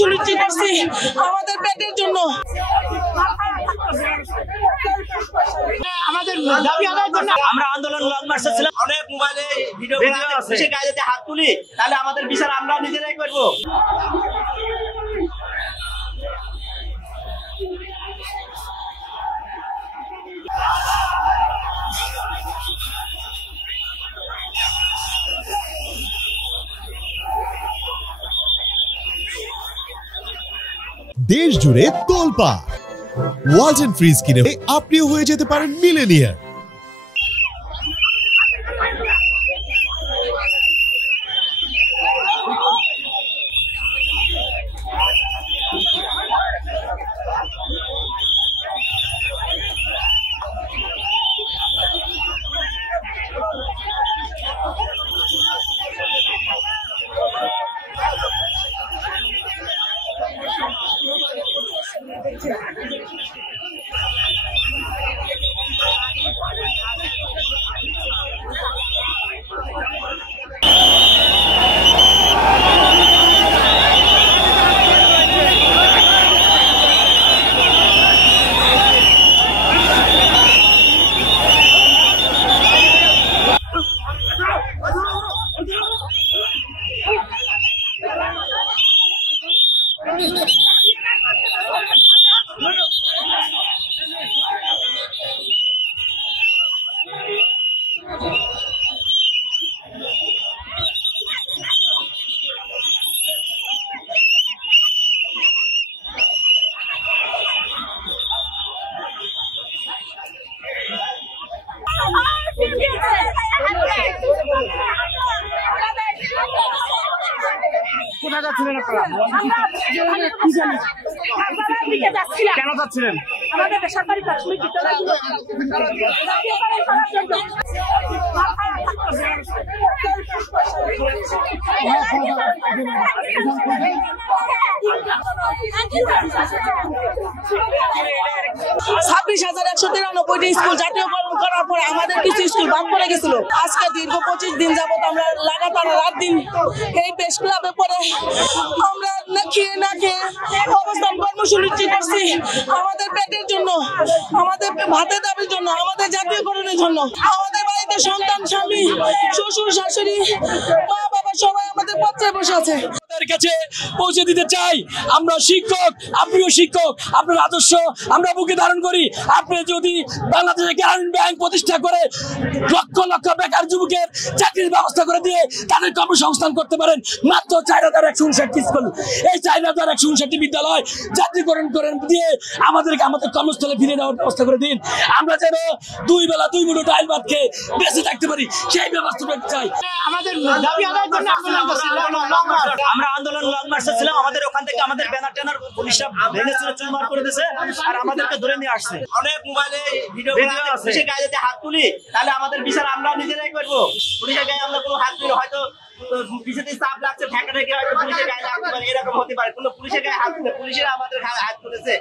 সুনিশ্চিত করছি আমাদের পেটের জন্য। আমাদের দাবি আদায়ের জন্য আমরা আন্দোলন লং মার্চে ছিলাম। অনেক মোবাইলে ভিডিও আছে, সে গায়ে যদি হাত তুলি তাহলে আমাদের বিচার আমরা নিজেরাই করব। দেশ জুড়ে তোলপাড় ওয়ালটন ফ্রিজ কিনে আপনিও হয়ে যেতে পারেন মিলেনিয়ার। কোথায় যাচ্ছিলেন আপনারা? কেন যাচ্ছিলেন? আমাদের বেসরকারি প্রাথমিক বিদ্যালয় স্কুল জাতীয়করণ করার পরে আমাদের কিছু স্কুল বাদ পড়ে গেছিল। আজকে দীর্ঘ 25 দিন যাবত আমরা লাগাতার রাত দিন এই প্রেস ক্লাবে পরে আমরা না খেয়ে অবস্থান কর্মসূচি করছি আমাদের পেটের জন্য, আমাদের ভাতের দাবির জন্য, আমাদের জাতীয়করণের জন্য। আমাদের বাড়িতে সন্তান, স্বামী, শ্বশুর, শাশুড়ি, মা বাবা সবাই আমাদের পথে বসে আছে। কাছে পৌঁছে দিতে চাই, আমরা শিক্ষক, আপনিও শিক্ষক, আপনার আদর্শ আমরা বুকে ধারণ করি। আপনি যদি বাংলাদেশে গ্রামীণ ব্যাংক প্রতিষ্ঠা করে লক্ষ লক্ষ বেকার যুবকের চাকরির ব্যবস্থা করে দিয়ে তাদের কর্মসংস্থান করতে পারেন, মাত্র 4159 স্কুল, এই 4159 বিদ্যালয় জাতীয়করণ করে দিয়ে আমাদেরকে আমাদের কর্মস্থলে ফিরে দেওয়ার ব্যবস্থা করে দিন। আমরা যেন 2 বেলা 2 মুঠো ডাল ভাত খেয়ে বেঁচে থাকতে পারি, সেই ব্যবস্থা করতে চাই। আমাদের দাবি আদায়ের জন্য আমরা আন্দোলন লং মার্চে ছিলাম। আমাদের ওখান থেকে আমাদের ব্যানার ট্যানার পুলিশরা ভেঙেছিল, চুরমার করে দিয়েছে আর আমাদেরকে ধরে নিয়ে আসছে। অনেক মোবাইলে ভিডিও আছে, সে গায়ে যদি হাত তুলি তাহলে আমাদের বিচার আমরা নিজেরাই করব। পুলিশের গায়ে আমরা কোনো হাত তুলি হয়তো পিছনে চাপ লাগছে, ঠেকা ঠেকে হয়তো পুলিশের গায়ে লাগতে পারে, এরকম হতে পারে। কোনো পুলিশের গায়ে হাত তুলে পুলিশেরা আমাদের হাত তুলেছে।